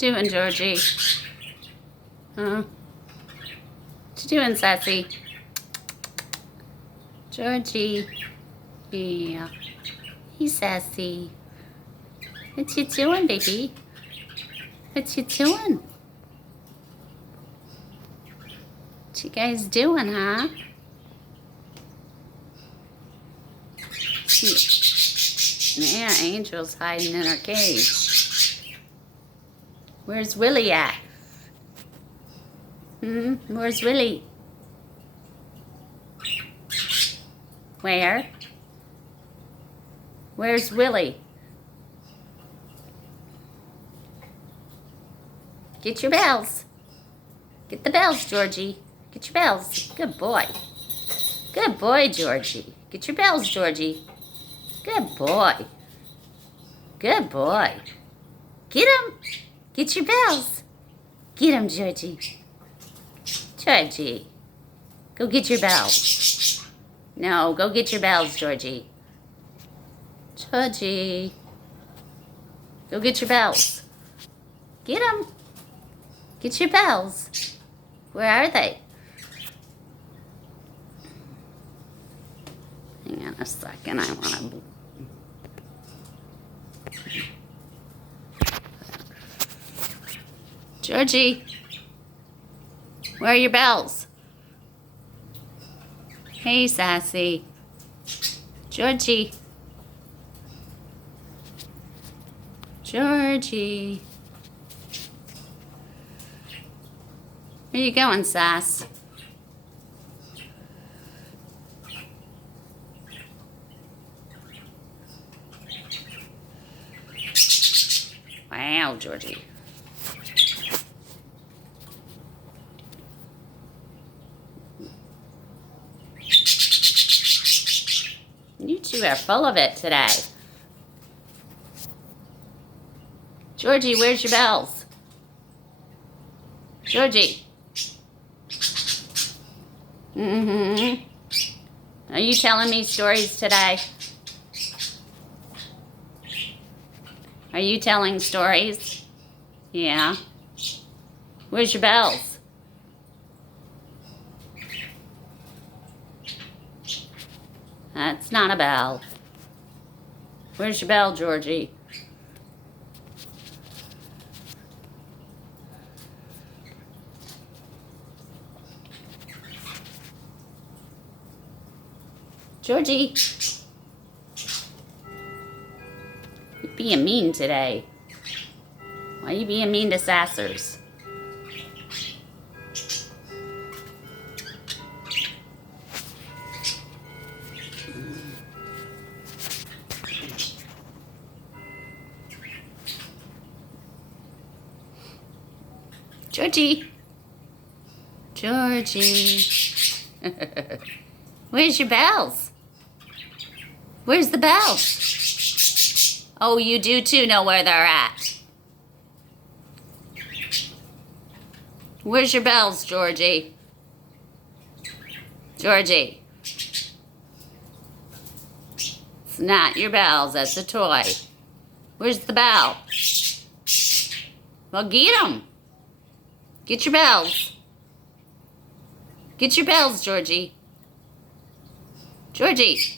doing, Georgie? Huh? What you doing, Sassy? Georgie. Yeah. Hey, Sassy. What you doing, baby? What you doing? What you guys doing, huh? Yeah, Angel's hiding in her cage. Where's Willie at? Where's Willie? Where? Where's Willie? Get your bells. Get the bells, Georgie. Get your bells. Good boy. Good boy, Georgie. Get your bells, Georgie. Good boy. Good boy. Get him. Get your bells. Get him, Georgie. Georgie. Go get your bells. No, go get your bells, Georgie. Georgie. Go get your bells. Get them. Get your bells. Where are they? Hang on a second. I want to... Georgie. Where are your bells? Hey, Sassy. Georgie. Georgie. Where you going, Sass? Wow, Georgie. You two are full of it today. Georgie, where's your bells? Georgie. Are you telling me stories today? Are you telling stories? Yeah. Where's your bells? That's not a bell. Where's your bell, Georgie? Georgie. You're being mean today. Why are you being mean to Sassers? Georgie. Georgie. Where's your bells? Where's the bells? Oh, you do too know where they're at. Where's your bells, Georgie? Georgie. It's not your bells, that's a toy. Where's the bell? Well, get them. Get your bells. Get your bells, Georgie. Georgie.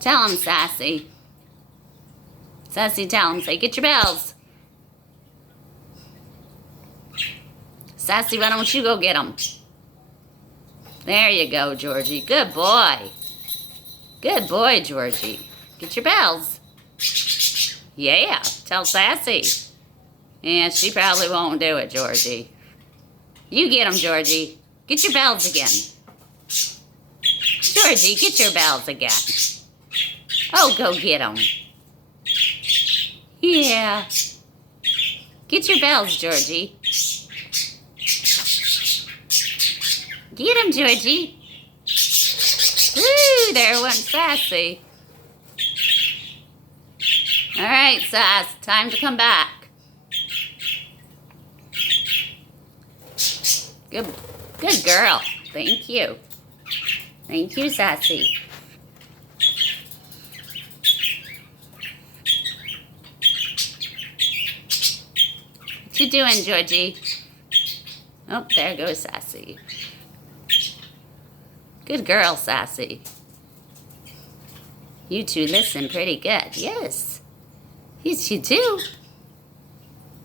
Tell him, Sassy. Sassy, tell him. Say, get your bells. Sassy, why don't you go get them? There you go, Georgie. Good boy. Good boy, Georgie. Get your bells. Yeah, tell Sassy. Yeah, she probably won't do it, Georgie. You get them, Georgie. Get your bells again. Georgie, get your bells again. Oh, go get them. Yeah. Get your bells, Georgie. Get them, Georgie. Woo, there went Sassy. All right, Sass, time to come back. Good girl. Thank you. Thank you, Sassy. What you doing, Georgie? Oh, there goes Sassy. Good girl, Sassy. You two listen pretty good. Yes. Yes, you do.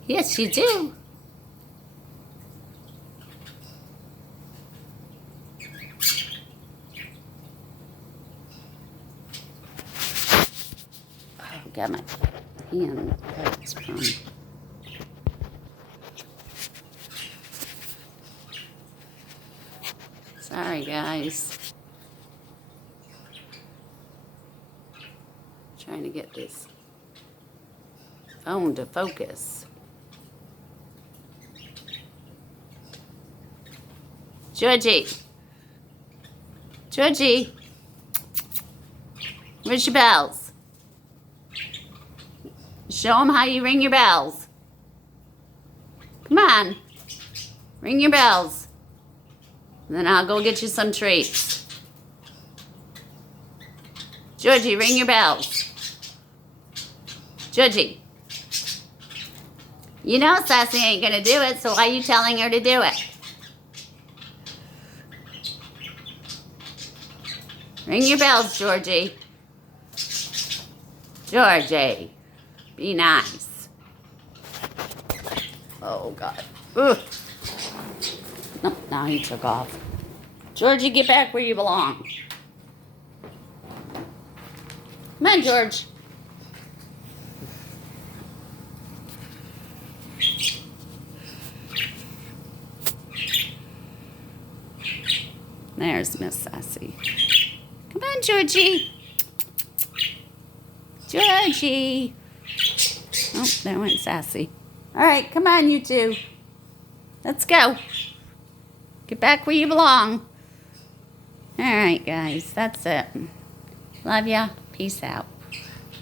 Yes, you do. Oh, got my hand hurts from. Sorry, guys. Trying to get this phone to focus. Georgie. Georgie. Where's your bells? Show them how you ring your bells. Come on. Ring your bells. And then I'll go get you some treats. Georgie, ring your bells. Georgie. You know Sassy ain't gonna do it, so why are you telling her to do it? Ring your bells, Georgie. Georgie, be nice. Oh, God. Ugh. Nope, now he took off. Georgie, get back where you belong. Come on, George. There's Miss Sassy. Come on, Georgie. Georgie. Oh, there went Sassy. All right, come on, you two. Let's go. Get back where you belong. All right, guys, that's it. Love ya. Peace out.